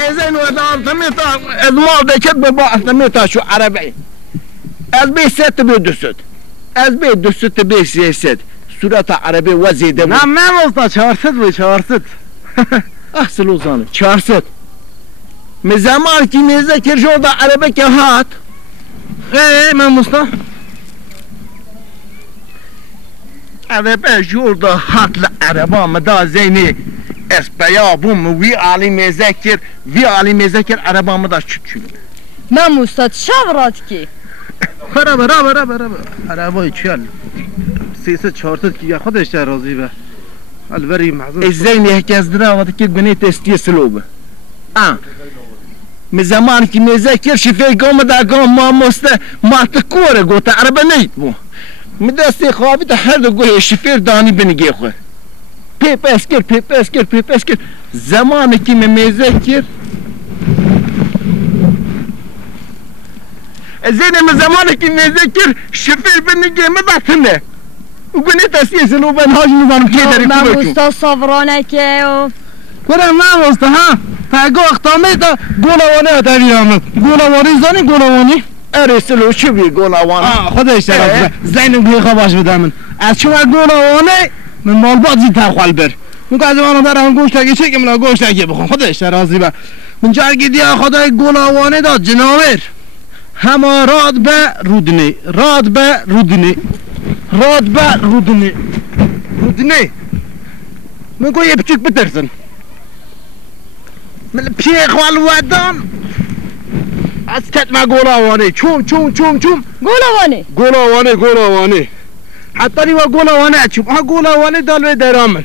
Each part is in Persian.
زين ودا تميتا المال ده كتب بقى تميتا شو عربي از بي ست بيدست از بي دست بي سيست صورت عربي وزيده نه من وستا 400 بود 400 احسن وزانه 400 من زمان کی میذکر شو دا عربی که هات من مستا عربی شو دا هات لعربا مدا زيني اسبيا بوم وي علي مذكر وي علي مذكر عربا مدا شو من مستاد شاورات کی برابر عربای چل 300 400 کی خودش راضی به البری معذور زين يحكي ازدرا وقت كي بنيت استي سلوبه من زمان كي مذكر شفي قوم دا قوم ما مست ما تكوره قلت عربي نيت بو مدستي خوابي هر دو قول شفير داني بنجي خو بي بسكر زمان كي مذكر زين من زمان كي مذكر شفير بنجي مدتنه وبنيت استي سلوبه هاج نظام كده من مستاد صفرانه که برای من وستا ها تاگو اختامه تا گولوانه تا بیامد گولوانی زانی گولوانی ارسلو چی بی گولوانه خودش طرف زین بی خواهش بدم از شما گولوانه من مال بازی تخوال بر میگه از من برام گوشتگی چه که من گوشتگی بخون خودش راضی به من جرگی دیا خدای گولوانه داد جناور همه راد به رودنی میگه یه بچک بترسن من پیخ والودان از کتم گولوانه چوم گولوانه حتی نیو گولوانه چوم گولوانه دالوی درامن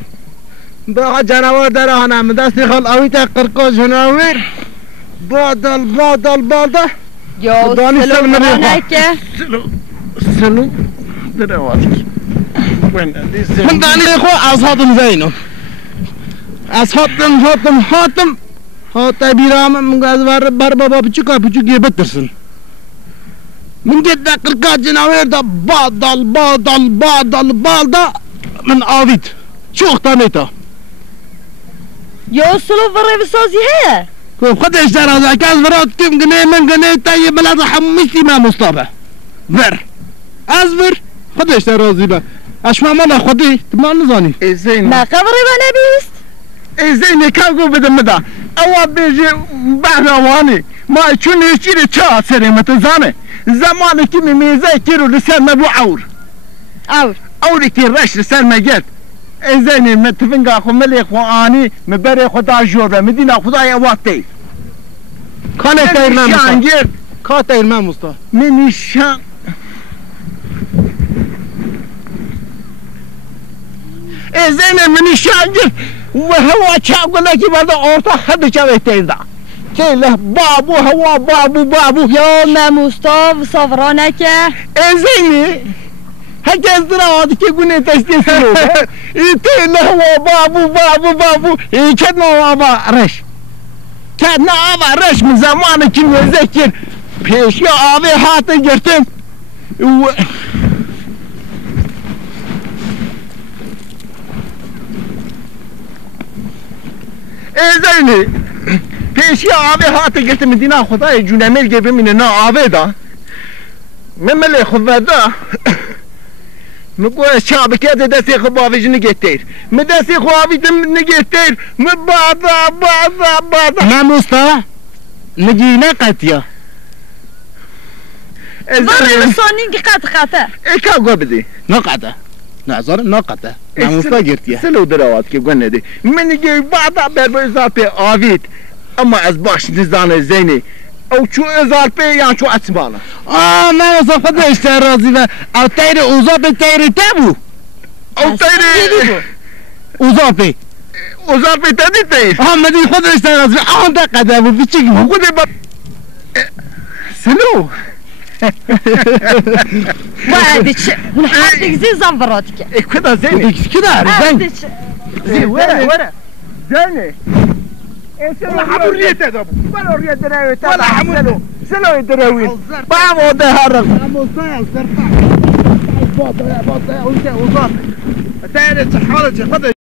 با جنوار درانم دستی خال آوی تا قرقاش جنوار بادل یا سلوانه که سلو دروازی من دانی خو از هاتم زینو از هاتم هاتا بیرام من از بر بابا بچکا بچکی بترسن من جد قرقا جناویر دا بادل من آوید چوخ تانیتا یا سلو وره بسازی هیه خودش در از اکاز ورات کم گنه من گنه تایی بلاد حمیسی ما مصطفى ور از ور خودش در رازی با اشما مالا خودی ما نزانی زين ما قبری با نبیست زين كاغو بدم دا اوا بيجي بهرواني ما چون يشير چا سري متزانه زمان كي ميذاكر لسان مبو اور كي رش لسان ما جت زين متفنقا خو ملي اخواني مبري خدا جوبه مدينه خداي وقتي كان تاير ما مصطفى كان تاير ما مصطفى من الشان زين من الشان وهو شاقول لك بعد أورطة خد شوية تيزا كله بابو هو بابو یا من مستاد صفرانه که زيني هكذا دراد كي قلنا تستي سلوك يتيله هو بابو كدنا وابا رش من زمان كي نذكر بيش يا ابي هاتي جرتم زيني پیش آبی هات گرت مدینه خدای جونمل گه من نه آبی دا من ملی خود دا مگو شاب که دستی خو باویج نگهتیر من دستی خو آبی دم نگهتیر من بادا ما مصطفى نجي نقطيا وره بسانین که قطعه ايكا قو بدي نقطة نعذر نقطة ما مصطفى قرتيا سلو دروات که گونه دی من نگه بادا بربزار پی آوید اما از باش نزانه زینی او چو ازار پی یا چو اسمانه ما مصطفى خدش راضي به او تاير اوزابي تاير تابو او تاير اوزابي تاني تاير مدي خدش راضي به ده قدمو بچيك خود با سلو وعدي تش نحطك زي زنبراتك كده زيني كده زين زي ورا زيني ولا حبورية تدابو ولا رية دراوي ولا حمولو سلو يدراوين بابو ده هرب مصطفى سرطان باطا وزابي تاير حالتي خدش